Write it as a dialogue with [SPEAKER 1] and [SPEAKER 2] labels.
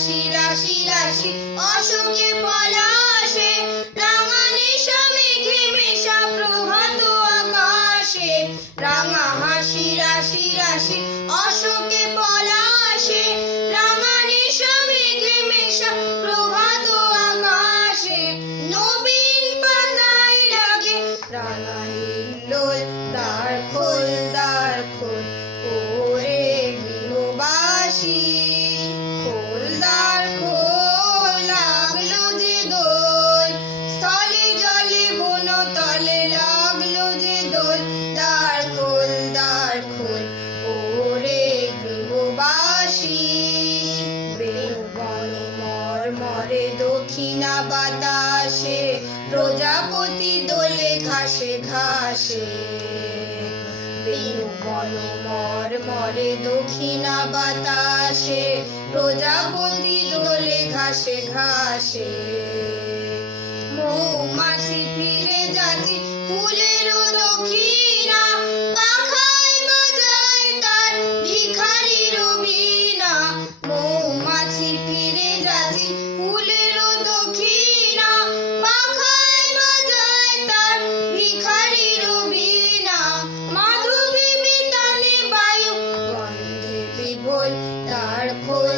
[SPEAKER 1] রাশি রাশি রাশি, অশোকে পলাশে রাঙা নিশা মেঘে মেশা প্রভাত আকাশে, রাঙা হাসি, রাশি রাশি, অশোকে পলাশে রাঙা নিশা মেঘে মেশা প্রভাত আকাশে, নবীন পাতায় লাগে রাঙা দক্ষিণা বাতাসে, প্রজাপতি দোলে ঘাসে ঘাসে। মর মরে দক্ষিণা বাতাসে, প্রজাপতি দোলে ঘাসে ঘাসে। মৌমাছি খোল তার খোল